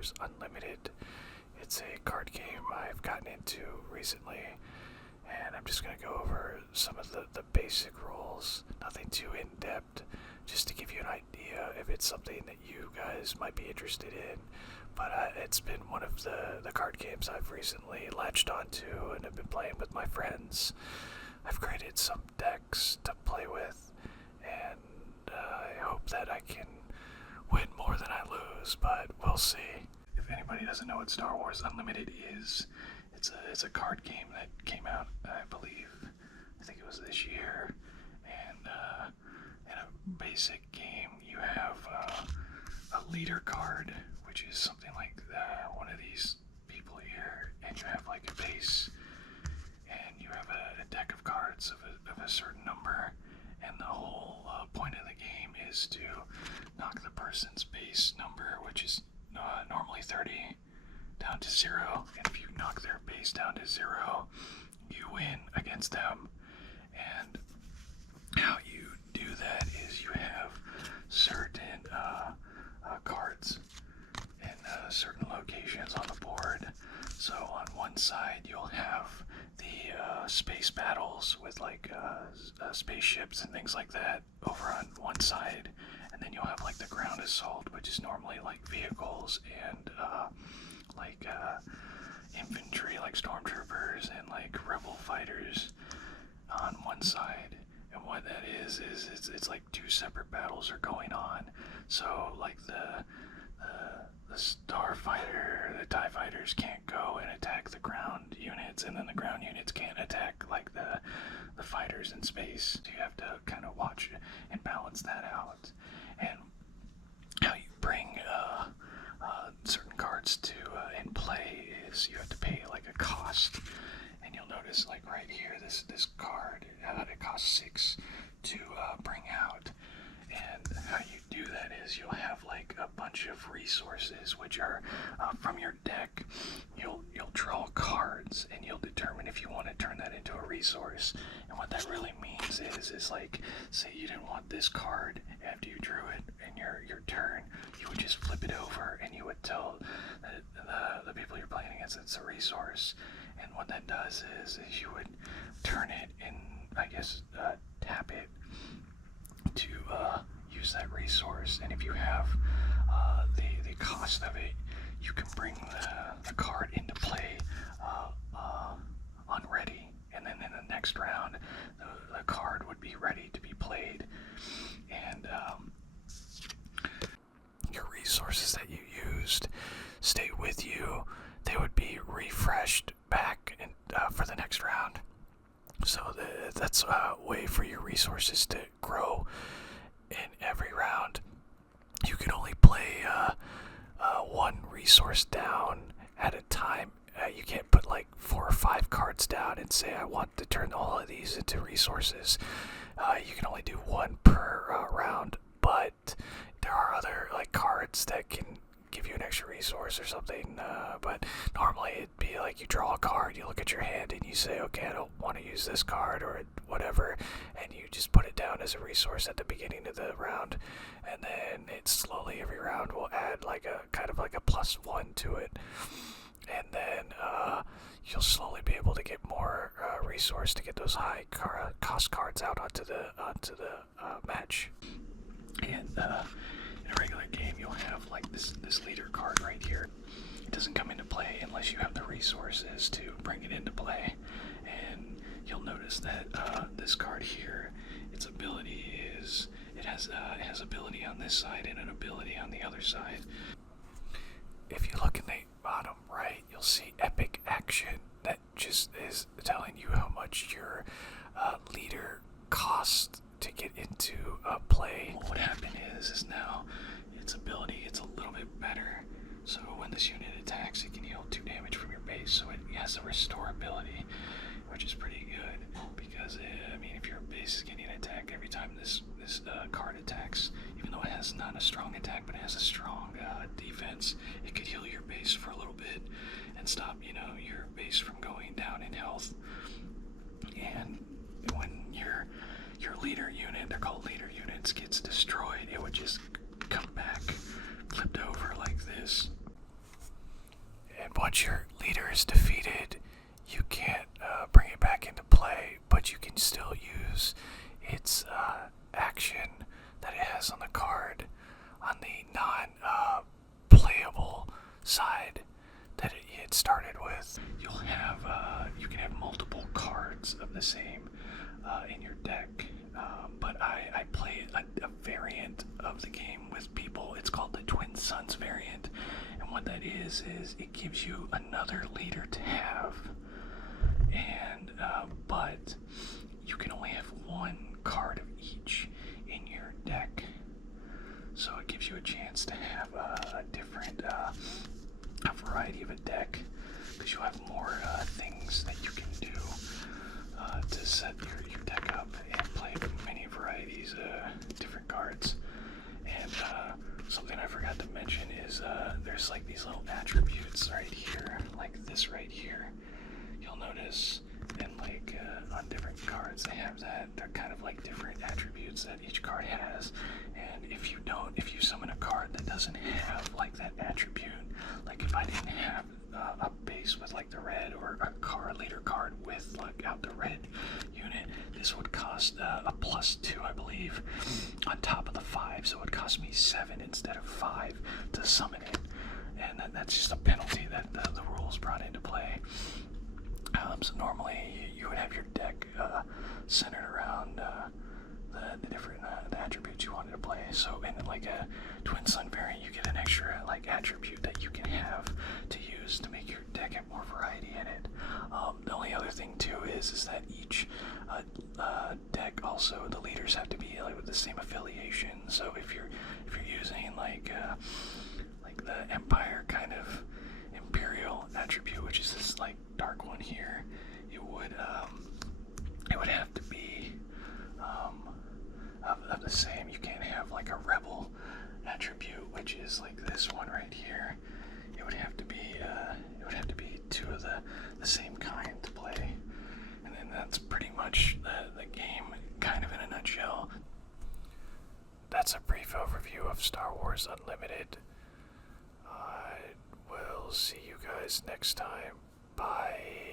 Wars Unlimited. It's a card game I've gotten into recently, and I'm just going to go over some of the basic rules, nothing too in-depth, just to give you an idea if it's something that you guys might be interested in. But it's been one of the card games I've recently latched onto and have been playing with my friends. I've created some decks to play with, and I hope that I can win more than I lose, but we'll see. If anybody doesn't know what Star Wars Unlimited is, it's a card game that came out, I think it was this year, and in a basic game you have a leader card, which is something like one of these people here, and you have like a base, and you have a deck of cards of a certain number, and the whole point of the game is to knock the person's base number, which is normally 30, down to 0, and if you knock their base down to 0, you win against them. And how you do that is you have certain cards in certain locations on the board. So on one side you'll have the space battles with like spaceships and things like that over on one side, and then you'll have like the ground assault, which is normally like vehicles and like infantry, like stormtroopers and like rebel fighters on one side. And what that is it's like two separate battles are going on. So like the starfighter, the TIE fighters can't go and attack the ground units, and then the ground units can't attack like the fighters in space. So you have to kind of watch and balance that out. And how you bring certain cards to in play is you have to pay like a cost. And you'll notice like right here, this card, it costs 6 to bring out. And how you do that is you'll have like a bunch of resources which are from your deck. You'll draw cards and you'll determine if you want to turn that into a resource. And what that really means is like, say you didn't want this card after you drew it in your turn, you would just flip it over and you would tell the people you're playing against it's a resource. And what that does is you would turn it and I guess tap it to use that resource. And if you have the cost of it, you can bring the card into play on ready, and then in the next round the card would be ready to be played. And your resources that you used stay with you. They would be refreshed back for the next round. So that's a way for your resources to grow in every round. You can only play one resource down at a time. You can't put like 4 or 5 cards down and say I want to turn all of these into resources. You can only do one per round, but there are other like cards that can give you an extra resource or something, but normally it'd be like you draw a card, you look at your hand and you say, okay, I don't want to use this card or whatever, and you just put it down as a resource at the beginning of the round, and then it slowly every round will add like a kind of like a +1 to it, and then you'll slowly be able to get more resource to get those high cost cards out onto the match. And in a regular game, you'll have like this leader card right here. It doesn't come into play unless you have the resources to bring it into play. And you'll notice that this card here, its ability is it has ability on this side and an ability on the other side. If you look in the bottom right, you'll see epic action. That just is telling you how much your leader costs to get into play. What would happen is now its ability gets a little bit better. So when this unit attacks, it can heal 2 damage from your base. So it has a restore ability, which is pretty good because if your base is getting attacked every time this card attacks, even though it has not a strong attack but it has a strong defense, it could heal your base for a little bit and stop your base from going down in health. And when your leader unit, they're called leader units, gets destroyed, it would just come back flipped over like this. once your leader is defeated, you can't bring it back into play, but you can still use its action that it has on the card on the non-playable side that it started with. You'll have you can have multiple cards of the same in your deck, but I play a variant of the game with people. It's called the Twin Suns variant, and what that is it gives you another leader to have, and but you can only have one card of each in your deck, so it gives you a chance to have a different a variety of a deck, because you'll have more things that you can do to set your deck up and play many varieties of different cards. And something I forgot to mention is there's like these little attributes right here, like this right here. You'll notice, and like on different cards they have that. They're kind of like different attributes that each card has. And if you summon a card that doesn't have like that attribute, like if I didn't have a base with like the red, or a card leader card with like out the red unit, this would cost a +2, I believe, on top of the 5, so it would cost me 7 instead of 5 to summon it, and that's just a penalty that the rules brought into play. So normally you would have your deck centered around the different the attributes you wanted to play. So in like a Twin Sun variant, you get an extra like attribute that you can have to use to make your deck have more variety in it. The only other thing too is that each deck, also the leaders have to be like with the same affiliation. So if you're using like the Empire kind of Imperial attribute, which is this like dark one here, it would have to be of the same. You can't have like a Rebel attribute, which is like this one right here. It would have to be two of the same kind to play, and then that's pretty much the game kind of in a nutshell. That's a brief overview of Star Wars Unlimited. I will see you guys next time. Bye.